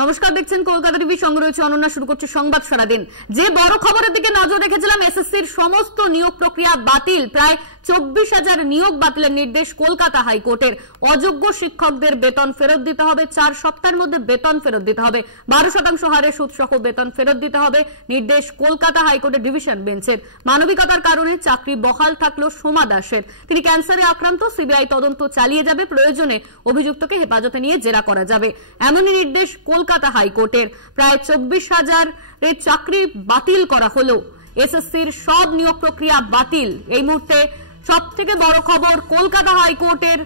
নমস্কার, দেখছেন কলকাতা টিভি, সঙ্গে রয়েছে অনন্যা। শুরু করছে সংবাদ সারাদিন। যে বড় খবরের দিকে নজর রেখেছিলাম, এসএসসির সমস্ত নিয়োগ প্রক্রিয়া বাতিল। প্রায় 24,000 নিয়োগ বাতিলের নির্দেশ কলকাতা হাইকোর্টের। অযোগ্য শিক্ষকদের বেতন ফেরত দিতে হবে, 4 সপ্তাহের মধ্যে বেতন ফেরত দিতে হবে, 12% হারে সুদ সহ বেতন ফেরত দিতে হবে, নির্দেশ কলকাতা হাইকোর্টের ডিভিশন বেঞ্চের। মানবিকতার কারণে চাকরি বহাল থাকলো সোমা দাসের। তিনি ক্যান্সারে আক্রান্ত, সিবিআই তদন্ত চালিয়ে যাবে, প্রয়োজনে অভিযুক্তকে হেফাজতে নিয়ে জেরা করা যাবে, এমনই নির্দেশ কলকাতা হাইকোর্টের। প্রায় 24,000 এর চাকরি বাতিল করা হলো। এসএসসির সব নিয়োগ প্রক্রিয়া বাতিল। এই মুহূর্তে সব থেকে বড় খবর, কলকাতা হাইকোর্টের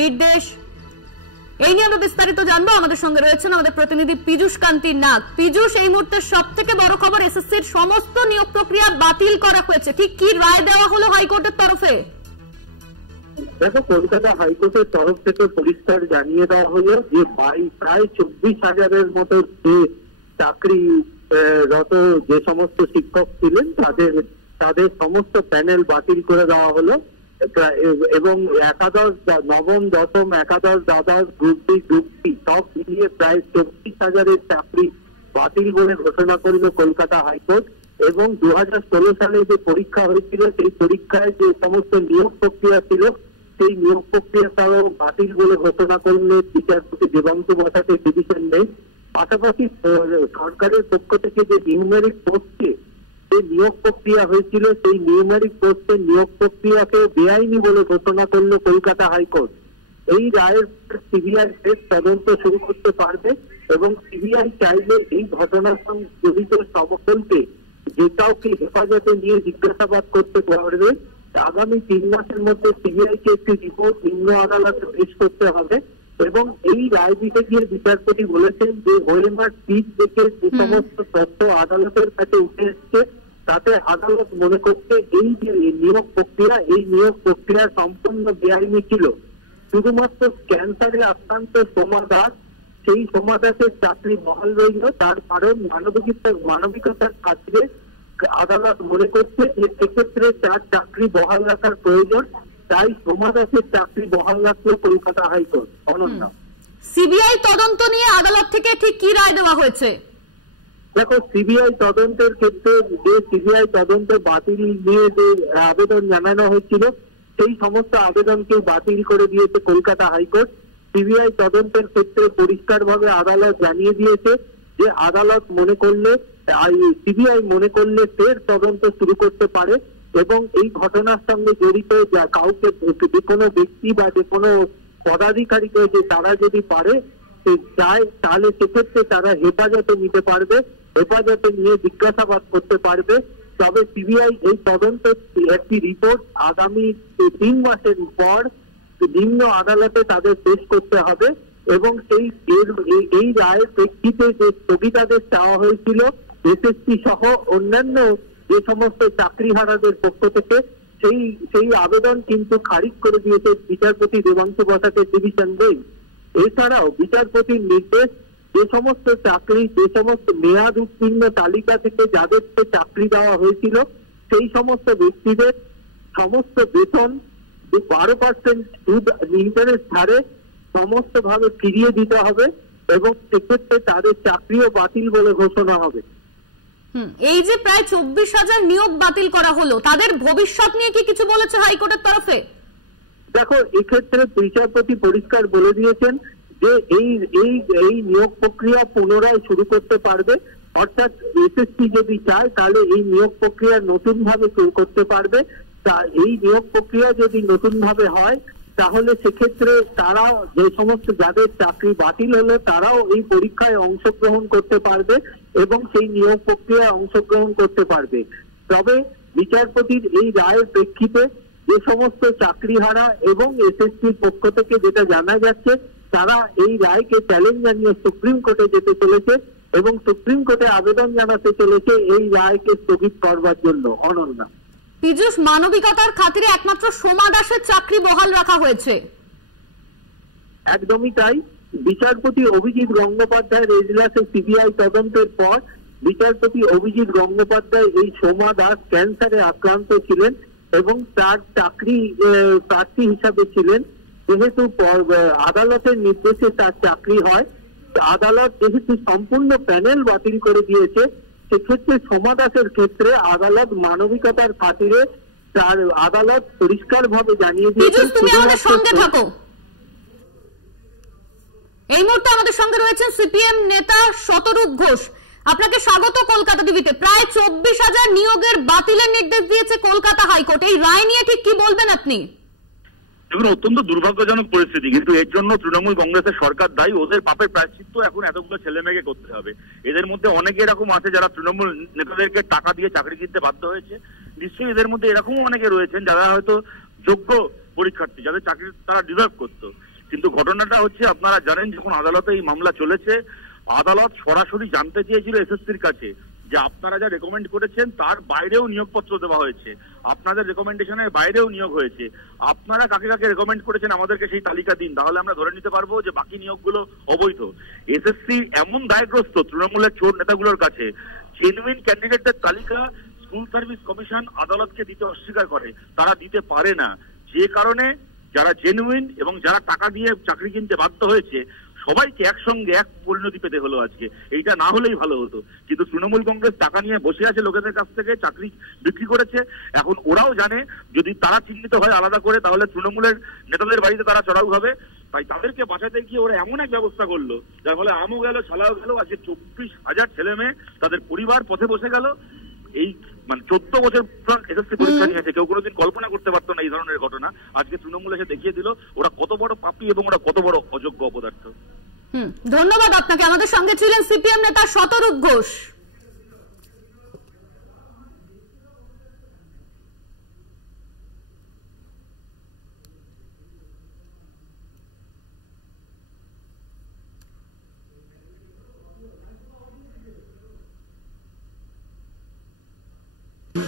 নির্দেশ। এই নিয়ে আমরা বিস্তারিত জানবো। আমাদের সঙ্গে রয়েছেন আমাদের প্রতিনিধি পীযূষ কান্তি নাগ। পীযূষ, এই মুহূর্তে সব থেকে বড় খবর, এসএসসির সমস্ত নিয়োগ প্রক্রিয়া বাতিল করা হয়েছে। ঠিক কি রায় দেওয়া হলো হাইকোর্টের তরফে? দেখো, কলকাতা হাইকোর্টের তরফ থেকে পরিষ্কার জানিয়ে দেওয়া হলো যে প্রায় 24,000-এর মতো যে চাকরিরত যে সমস্ত শিক্ষক ছিলেন তাদের সমস্ত প্যানেল বাতিল করে দেওয়া হলো এবং একাদশ, নবম, দশম, একাদশ, দ্বাদশ, গ্রুপ ডি, গ্রুপ সি সব মিলিয়ে প্রায় 24,000-এর চাকরি বাতিল বলে ঘোষণা করল কলকাতা হাইকোর্ট। এবং 2016 সালে যে পরীক্ষা হয়েছিল, সেই পরীক্ষায় যে সমস্ত নিয়োগ প্রক্রিয়া ছিল, সেই নিয়োগ প্রক্রিয়া তাও বাতিল বলে ঘোষণা করলেন বিচারপতি দেবাংশু বসাকের ডিভিশন বেঞ্চ। পাশাপাশি সরকারের পক্ষ থেকে যে নিউমেরিক পোস্টে যে নিয়োগ প্রক্রিয়া হয়েছিল, সেই নিউমেরিক পোস্টের নিয়োগ প্রক্রিয়াকে বেআইনি বলে ঘোষণা করল কলকাতা হাইকোর্ট। এই রায়ের সিবিআই তদন্ত শুরু করতে পারবে এবং সিবিআই চাইলে এই ঘটনার সঙ্গে জড়িত সকলকে যে কাউকে হেফাজতে নিয়ে জিজ্ঞাসাবাদ করতে পারবে। আগামী 3 মাসের মধ্যে সিবিআই কে একটি রিপোর্ট নিম্ন আদালতে পেশ করতে হবে এবং এই রায় দিতে গিয়ে বিচারপতি বলেছেন যে ওএমআর সিট দেখে যে সমস্ত তথ্য আদালতের কাছে উঠে এসছে, তাতে আদালত মনে করছে এই যে নিয়োগ প্রক্রিয়া, এই নিয়োগ প্রক্রিয়া সম্পূর্ণ বেআইনি ছিল। শুধুমাত্র ক্যান্সারে আক্রান্ত সোমা দাস, সেই সোমা দাসের চাকরি বহাল রইল। তার কারণ মানবিকতার খাতিরে আদালত মনে করছে যে সেক্ষেত্রে তার চাকরি বহাল রাখার প্রয়োজন, তাই সোমা দাসের চাকরি বহাল রাখলো কলকাতা হাইকোর্ট। অনন্যা, সিবিআই তদন্ত নিয়ে আদালত থেকে ঠিক কি রায় দেওয়া হয়েছে? দেখো, সিবিআই তদন্তের ক্ষেত্রে যে সিবিআই তদন্ত বাতিল নিয়ে যে আবেদন জানানো হয়েছিল, সেই সমস্ত আবেদনকে বাতিল করে দিয়েছে কলকাতা হাইকোর্ট। সিবিআই তদন্তের ক্ষেত্রে পরিষ্কারভাবে আদালত জানিয়ে দিয়েছে যে আদালত মনে করলে, সিবিআই মনে করলে ফের তদন্ত শুরু করতে পারে এবং এই ঘটনার সঙ্গে জড়িত কাউকে, যে কোনো ব্যক্তি বা যে কোনো পদাধিকারীকে যে তারা যদি পারে চায়, তাহলে সেক্ষেত্রে তারা হেফাজতে নিতে পারবে, হেফাজতে নিয়ে জিজ্ঞাসাবাদ করতে পারবে। তবে সিবিআই এই তদন্ত একটি রিপোর্ট আগামী 3 মাসের পর নিম্ন আদালতে তাদের পেশ করতে হবে এবং এই রায়ের প্রেক্ষিতে যে স্থগিতাদেশ চাওয়া হয়েছিল এসএসসি সহ অন্যান্য যে সমস্ত চাকরিহারাদের পক্ষ থেকে, সেই আবেদন কিন্তু খারিজ করে দিয়েছে বিচারপতি দেবাংশু বসাকের ডিভিশন বেঞ্চ। এছাড়াও বিচারপতির নির্দেশ, যে সমস্ত চাকরি, যে সমস্ত মেয়াদ উত্তীর্ণ তালিকা থেকে যাদেরকে চাকরি দেওয়া হয়েছিল, সেই সমস্ত ব্যক্তিদের সমস্ত বেতন 12% সুদ ইন্টারেস্ট হারে সমস্ত ভাবে ফিরিয়ে দিতে হবে এবং সেক্ষেত্রে তাদের চাকরিও বাতিল বলে ঘোষণা হবে। এই যে প্রায় 24,000 নিয়োগ বাতিল করা হলো, তাদের ভবিষ্যৎ নিয়ে কি কিছু বলেছে হাইকোর্টের তরফে? দেখো, এক্ষেত্রে বিচারপতি পরিষ্কার বলে দিয়েছেন যে এই নিয়োগ প্রক্রিয়া পুনরায় শুরু করতে পারবে, অর্থাৎ এসএসসি যদি চায় তাহলে এই নিয়োগ প্রক্রিয়া নতুন ভাবে শুরু করতে পারবে। এই নিয়োগ প্রক্রিয়া যদি নতুন ভাবে হয় তাহলে সেক্ষেত্রে তারা যে সমস্ত যাদের চাকরি বাতিল হলো তারাও এই পরীক্ষায় অংশগ্রহণ করতে পারবে এবং সেই নিয়োগ প্রক্রিয়ায় অংশগ্রহণ করতে পারবে। তবে বিচারপতির এই রায়ের প্রেক্ষিতে যে সমস্ত চাকরিহারা এবং এসএসসির পক্ষ থেকে যেটা জানা যাচ্ছে, তারা এই রায়কে চ্যালেঞ্জ জানিয়ে সুপ্রিম কোর্টে যেতে চলেছে এবং সুপ্রিম কোর্টে আবেদন জানাতে চলেছে এই রায়কে স্থগিত করবার জন্য। অনন্যা, পীযূষ, মানবিকতার খাতিরে একমাত্র সোমা দাসের চাকরি বহাল রাখা হয়েছে? একদমই তাই। বিচারপতি অভিজিৎ গঙ্গোপাধ্যায়ের এজলাসে সিবিআই তদন্তের পর বিচারপতি অভিজিৎ গঙ্গোপাধ্যায় এই সোমা দাস ক্যান্সারে আক্রান্ত ছিলেন এবং তার চাকরি প্রার্থী হিসাবে ছিলেন। যেহেতু আদালতের নির্দেশে তার চাকরি হয়, আদালত যেহেতু সম্পূর্ণ প্যানেল বাতিল করে দিয়েছে, সেক্ষেত্রে সোমা দাসের ক্ষেত্রে আদালত মানবিকতার খাতিরে তার আদালত পরিষ্কার ভাবে জানিয়ে দিয়েছে। তুমি আমাদের সঙ্গে থাকো। এই মুহূর্তে আমাদের সঙ্গে রয়েছেন সিপিএম নেতা শতরূপ ঘোষ। আপনাকে স্বাগত কলকাতা টিভিতে। প্রায় 24,000 নিয়োগের বাতিলের নির্দেশ দিয়েছে কলকাতা হাইকোর্ট, এই রায় নিয়ে ঠিক কি বলবেন আপনি? দেখুন, অত্যন্ত দুর্ভাগ্যজনক পরিস্থিতি, কিন্তু এর জন্য তৃণমূল কংগ্রেসের সরকার দায়ী। ওদের পাপের প্রায়শ্চিত্ত এখন এতগুলো ছেলে মেয়েকে করতে হবে। এদের মধ্যে অনেকে এরকম আছে যারা তৃণমূল নেতাদেরকে টাকা দিয়ে চাকরি কিনতে বাধ্য হয়েছে। নিশ্চয়ই এদের মধ্যে এরকমও অনেকে রয়েছেন যারা হয়তো যোগ্য পরীক্ষার্থী, যাদের চাকরি তারা ডিজার্ভ করতো। কিন্তু ঘটনাটা হচ্ছে, আপনারা জানেন যখন আদালতে এই মামলা চলেছে, আদালত সরাসরি জানতে চেয়েছিল এসএসসির কাছে যে আপনারা যা রেকমেন্ড করেছেন তার বাইরেও নিয়োগপত্র দেওয়া হয়েছে, আপনাদের রেকমেন্ডেশনের বাইরেও নিয়োগ হয়েছে, আপনারা কাকে কাকে রেকমেন্ড করেছেন আমাদেরকে সেই তালিকা দিন, তাহলে আমরা ধরে নিতে পারবো যে বাকি নিয়োগগুলো অবৈধ। এসএসসি এমন দায়গ্রস্ত তৃণমূলের চোর নেতাগুলোর কাছে, জেনুইন ক্যান্ডিডেটদের তালিকা স্কুল সার্ভিস কমিশন আদালতকে দিতে অস্বীকার করে, তারা দিতে পারে না। যে কারণে যারা জেনুইন এবং যারা টাকা দিয়ে চাকরি কিনতে বাধ্য হয়েছে সবাইকে একসঙ্গে এক পরিণতি পেতে হলো আজকে। এইটা না হলেই ভালো হতো, কিন্তু তৃণমূল কংগ্রেস টাকা নিয়ে বসে আছে লোকেদের কাছ থেকে, চাকরি বিক্রি করেছে। এখন ওরাও জানে যদি তারা চিহ্নিত হয় আলাদা করে, তাহলে তৃণমূলের নেতাদের বাড়িতে তারা চড়াও হবে। তাই তাদেরকে বাঁচাতে গিয়ে ওরা এমন এক ব্যবস্থা করলো যার ফলে আমও গেল ছালাও গেল। আজকে 24,000 ছেলে মেয়ে, তাদের পরিবার পথে বসে গেল। এই 14 বছর এসএসসি পরীক্ষা নিয়েছে, কেউ কোনোদিন কল্পনা করতে পারতো না এই ধরনের ঘটনা। আজকে তৃণমূল এসে দেখিয়ে দিল ওরা কত বড় পাপী এবং ওরা কত বড় অযোগ্য অপদার্থ। ধন্যবাদ আপনাকে। আমাদের সঙ্গে ছিলেন সিপিএম নেতা শতরূপ ঘোষ।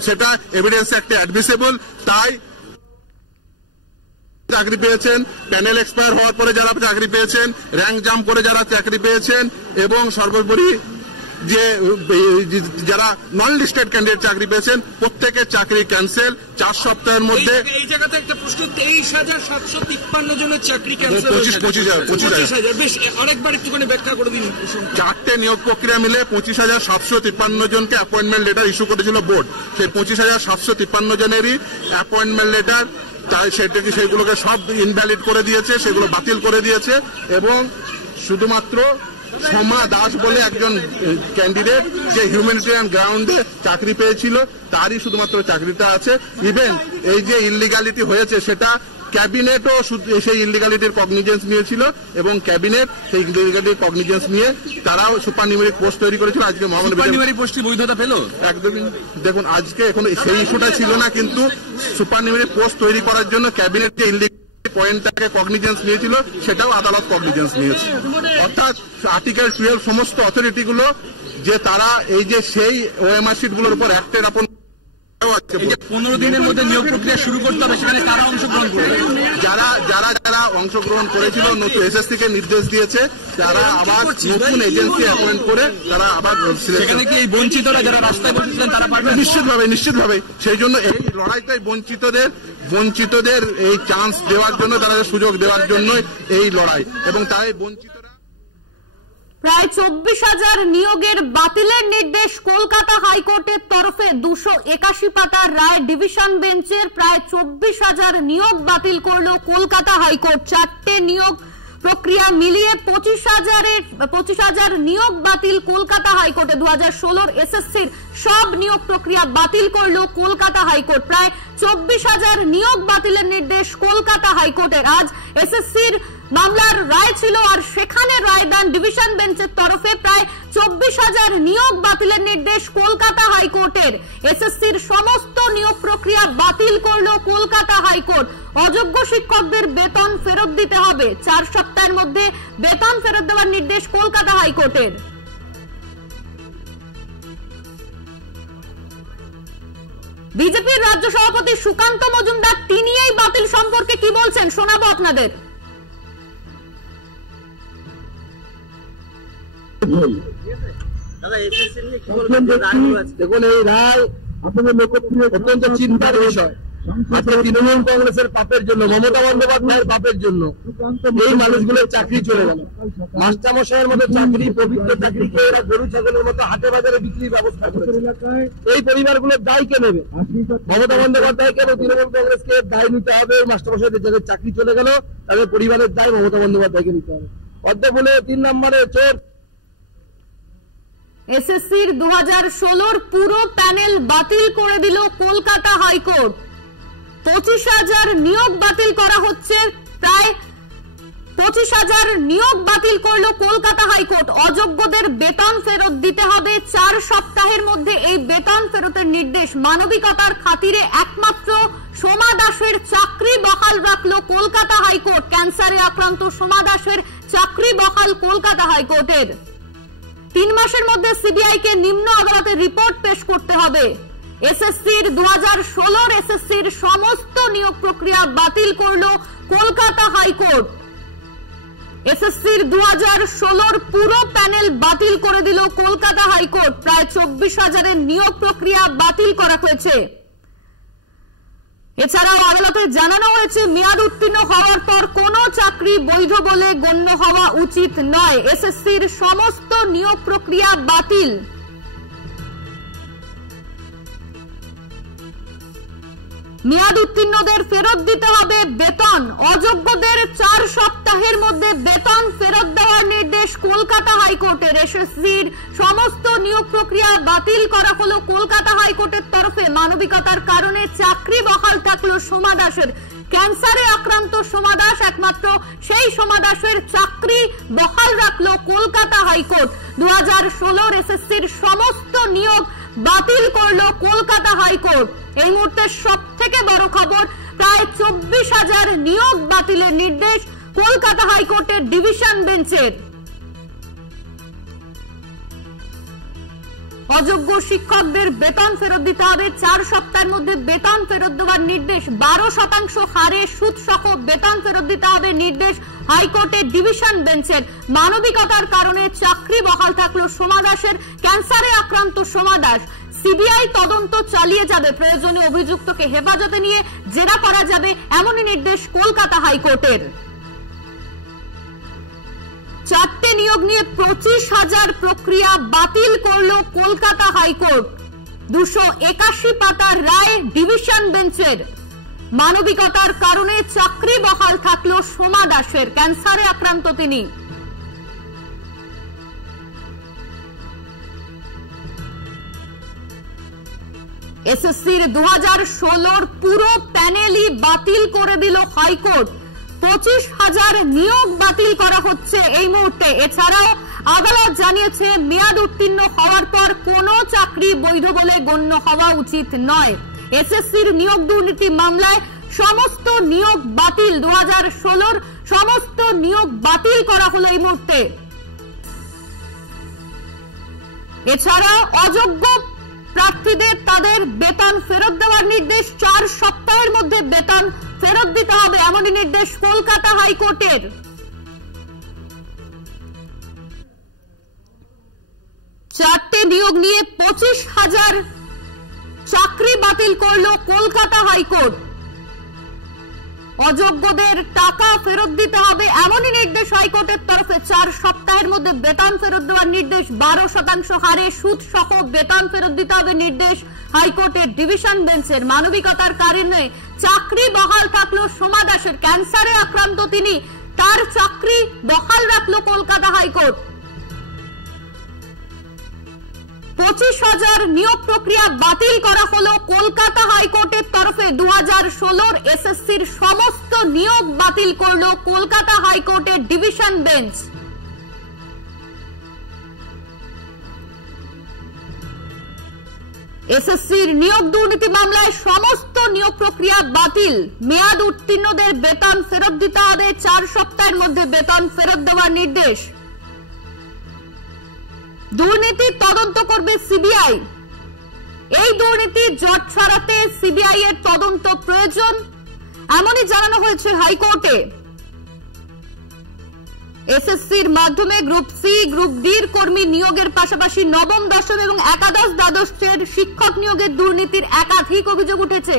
সেটা এভিডেন্স একটা অ্যাডমিসেবল, তাই চাকরি পেয়েছেন, প্যানেল এক্সপায়ার হওয়ার পরে যারা চাকরি পেয়েছেন, র্যাঙ্ক জাম্প করে যারা চাকরি পেয়েছেন, এবং সর্বোপরি যে যারা নন লিস্টেড ক্যান্ডিডেট চাকরি পেয়েছেন, প্রত্যেকের চাকরি ক্যান্সেল 4 সপ্তাহের মধ্যে। এই জায়গাতে একটা প্রশ্ন, 23,753 জনের চাকরি ক্যান্সেল, 25,000। বেশ, আরেকবার একটুখানি ব্যাখ্যা করে দিন। 4টে নিয়োগ প্রক্রিয়া মিলে 25,753 জনকে অ্যাপয়েন্টমেন্ট লেটার ইস্যু করেছিল বোর্ড। সেই 25,753 জনেরই অ্যাপয়েন্টমেন্ট লেটার তাই সেগুলোকে সব ইনভ্যালিড করে দিয়েছে, সেগুলো বাতিল করে দিয়েছে। এবং শুধুমাত্র সোমা দাস বলে একজন ক্যান্ডিডেট যে হিউম্যানিটেরিয়ান গ্রাউন্ডে চাকরি পেয়েছিল, তারই শুধুমাত্র চাকরিটা আছে। ইভেন এই যে ইললিগালিটি হয়েছে সেটা ক্যাবিনেটও সেই ইললিগালিটির কগনিজেন্স নিয়েছিল, এবং ক্যাবিনেট সেই ইললিগালিটির কগনিজেন্স নিয়ে তারাও সুপারনিউমেরিক পোস্ট তৈরি করেছিল। আজকে সুপারনিউমেরিক পোস্টটি বৈধতা পেল একদমই। দেখুন, আজকে এখন সেই ইস্যুটা ছিল না, কিন্তু সুপারনিউমেরিক পোস্ট তৈরি করার জন্য ক্যাবিনেট যে পয়েন্টটাকে কগনিজেন্স নিয়েছিল সেটাও আদালত কগনিজেন্স নিয়েছে। অর্থাৎ আর্টিকেল 12 সমস্ত অথরিটিগুলো যে তারা এই যে সেই ওএমআর শিটগুলোর উপর অ্যাক্টের আপন 15 দিনের মধ্যে নিয়োগ প্রক্রিয়া শুরু করতে হবে, সেখানে কারা অংশগ্রহণ করবে? যারা অংশগ্রহণ করেছিল, নতুন এসএসসি কে নির্দেশ দিয়েছে তারা আবার নতুন এজেন্সি অ্যাপয়েন্ট করে তারা আবার সেখানে কি এই বঞ্চিতরা যারা রাস্তায় বসেছিলেন তারা পারবে? নিশ্চিতভাবে। সেই জন্য এই লড়াইটাই বঞ্চিতদের এই চান্স দেওয়ার জন্য, তারা সুযোগ দেওয়ার জন্য এই লড়াই। এবং তাই বঞ্চিতরা প্রায় 24,000 নিয়োগের বাতিলের নির্দেশ কলকাতা হাইকোর্টের তরফে 281 পাতার রায় ডিভিশন বেঞ্চের। প্রায় 24,000 নিয়োগ বাতিল করলো কলকাতা হাইকোর্ট। 4টে নিয়োগ প্রক্রিয়া মিলিয়ে 25,000 নিয়োগ বাতিল কলকাতা হাইকোর্টে। 2016 এসএসসির সব নিয়োগ প্রক্রিয়া বাতিল করলো কলকাতা হাইকোর্ট। প্রায় 24,000 নিয়োগ বাতিলের নির্দেশ কলকাতা হাইকোর্টের। আজ এসএসসির মামলার রায় ছিল, আর সেখানে রায়দান ডিভিশন বেঞ্চের তরফে প্রায় 24,000 নিয়োগ বাতিলের নির্দেশ কলকাতা হাইকোর্টের। এসএসসির সমস্ত নিয়োগ প্রক্রিয়া বাতিল করলো কলকাতা হাইকোর্ট। অযোগ্য শিক্ষকদের বেতন ফেরত দিতে হবে, 4 সপ্তাহের মধ্যে বেতন ফেরত দেওয়ার নির্দেশ কলকাতা হাইকোর্টের। বিজেপির রাজ্য সভাপতি সুকান্ত মজুমদার তিনি এই বাতিল সম্পর্কে কি বলছেন শোনাবো আপনাদের। দেখুন, এই রায় আপনাদের লোকপ্রিয় অত্যন্ত চিন্তার বিষয়। আজকে তৃণমূল কংগ্রেসের পাপের জন্য, মমতা বন্দ্যোপাধ্যায়ের পাপের জন্য এই মানুষগুলোর চাকরি চলে গেল। মাস্টারমশাইয়ের মতো চাকরি, পবিত্র চাকরিকে এরা গরু ছাগলের মতো হাটে বাজারে বিক্রির ব্যবস্থা করেছে। এই পরিবারগুলোর দায় কে নেবে? মমতা বন্দ্যোপাধ্যায়কে এবং তৃণমূল কংগ্রেসকে দায় নিতে হবে। মস্টারমশাইদের যাদের চাকরি চলে গেল তাদের পরিবারের দায় মমতা বন্দ্যোপাধ্যায়কে নিতে হবে। অর্ধে বলে 3 নম্বরে চোর। এসএসসির 2016 পুরো প্যানেল বাতিল করে দিল কলকাতা হাইকোর্ট। 25,000 নিয়োগ বাতিল করা হচ্ছে, প্রায় 25,000 নিয়োগ বাতিল করলো কলকাতা হাইকোর্ট। অযোগ্যদের বেতন ফেরত দিতে হবে 4 সপ্তাহের মধ্যে, এই বেতন ফেরতের নির্দেশ। মানবিকতার খাতিরে একমাত্র সোমা দাসের চাকরি বহাল রাখলো কলকাতা হাইকোর্ট। ক্যান্সারে আক্রান্ত সোমা দাসের চাকরি বহাল কলকাতা হাইকোর্টের। 3 মাসের মধ্যে সিবিআই কে নিম্ন আদালতে রিপোর্ট পেশ করতে হবে। এসএসসির 2016 এসএসসির সমস্ত নিয়োগ প্রক্রিয়া বাতিল করলো কলকাতা হাইকোর্ট। এসএসসির 2016 পুরো প্যানেল বাতিল করে দিল কলকাতা হাইকোর্ট। প্রায় 24,000 নিয়োগ প্রক্রিয়া বাতিল করা হয়েছে। এছাড়াও আদালতে জানানো হয়েছে মেয়াদ উত্তীর্ণ হওয়ার পর কোনো চাকরি বৈধ বলে গণ্য হওয়া উচিত নয়। এসএসসির সমস্ত নিয়োগ প্রক্রিয়া বাতিল। মেয়াদ উত্তীর্ণদের ফেরত দিতে হবে বেতন। অযোগ্যদের 4 সপ্তাহের মধ্যে বেতন ফেরত দেওয়ার নির্দেশ কলকাতা হাইকোর্টের। এসএসসির সমস্ত নিয়োগ প্রক্রিয়া বাতিল করা হলো কলকাতা হাইকোর্টের তরফে। মানবিকতার কারণে চাকরি বহাল থাকলো সোমা দাসের। ক্যান্সারে আক্রান্ত সোমা দাস, একমাত্র সেই সোমা দাসের চাকরি বহাল রাখলো কলকাতা হাইকোর্ট। 2016 এসএসসির সমস্ত নিয়োগ বাতিল করলো কলকাতা হাইকোর্ট। এই মুহূর্তে সব থেকে বড় খবর, প্রায় 24,000 নিয়োগ বাতিলের নির্দেশ কলকাতা হাইকোর্টের ডিভিশন বেঞ্চের। অযোগ্য শিক্ষকদের বেতন ফেরত দিতে হবে 4 সপ্তাহের মধ্যে, বেতন ফেরত দেওয়ার নির্দেশ। 12% হারে সুদ সহ বেতন ফেরত দিতে হবে নির্দেশ হাইকোর্টের ডিভিশন বেঞ্চের। মানবিকতার কারণে চাকরি বহাল থাকলো সোমা দাসের। ক্যান্সারে আক্রান্ত সোমা দাস। সিবিআই তদন্ত চালিয়ে যাবে, প্রয়োজনীয় অভিযুক্তকে হেফাজতে নিয়ে জেরা করা যাবে, এমনই নির্দেশ কলকাতা হাইকোর্টের। 4টে নিয়োগ নিয়ে 25,000 প্রক্রিয়া বাতিল করলো কলকাতা হাইকোর্ট। 281 পাতার রায় ডিভিশন বেঞ্চের। মানবিকতার কারণে চাকরি বহাল থাকলো সোমা দাসের। ক্যান্সারে আক্রান্ত তিনি। এসএসসির 2016 পুরো প্যানেলই বাতিল করে দিল হাইকোর্ট। 25,000 নিয়োগ বাতিল করা হচ্ছে এই মুহূর্তে। এছাড়াও আদালত জানিয়েছে মেয়াদ উত্তীর্ণ হওয়ার পর কোনো চাকরি বৈধ বলে গণ্য হওয়া উচিত নয়। এসএসসির নিয়োগ দুর্নীতি মামলায় সমস্ত নিয়োগ বাতিল। 2016 সমস্ত নিয়োগ বাতিল করা হলো এই মুহূর্তে। এছাড়া অযোগ্য প্রার্থীদের তাদের বেতন ফেরত দেওয়ার নির্দেশ। 4 সপ্তাহের মধ্যে বেতন ফেরত দিতে হবে, এমনই নির্দেশ কলকাতা হাইকোর্টের। চারটে নিয়োগ নিয়ে 25,000 চাকরি বাতিল করলো কলকাতা হাইকোর্ট। অযোগ্যদের টাকা ফেরত দিতে হবে, এমনই নির্দেশ হাইকোর্টের তরফে। 4 সপ্তাহের মধ্যে বেতন ফেরত দেওয়ার নির্দেশ। 12% হারে সুদ সহ বেতন ফেরত দিতে হবে নির্দেশ হাইকোর্টের ডিভিশন বেঞ্চের। মানবিকতার কারণে চাকরি বহাল থাকলো সোমা দাসের। ক্যান্সারে আক্রান্ত তিনি, তার চাকরি বহাল রাখলো কলকাতা হাইকোর্ট। 25,000 নিয়োগ প্রক্রিয়া বাতিল করা হলো কলকাতা হাইকোর্টের তরফে। 2016 এসএসসির সমস্ত নিয়োগ বাতিল করলো কলকাতা হাইকোর্টের ডিভিশন বেঞ্চ। এসএসসির নিয়োগ দুর্নীতি মামলায় সমস্ত নিয়োগ প্রক্রিয়া বাতিল। মেয়াদ উত্তীর্ণদের বেতন ফেরত দিতে হবে, 4 সপ্তাহের মধ্যে বেতন ফেরত দেওয়ার নির্দেশ। দুর্নীতি তদন্ত করবে সিবিআই। এই দুর্নীতি জট ছড়াতে সিবিআই এর তদন্ত প্রয়োজন, এমনই জানানো হয়েছে হাইকোর্টে। এসএসসির মাধ্যমে গ্রুপ সি, গ্রুপ ডির কর্মী নিয়োগের পাশাপাশি নবম, দশম এবং একাদশ, দ্বাদশের শিক্ষক নিয়োগের দুর্নীতির একাধিক অভিযোগ উঠেছে।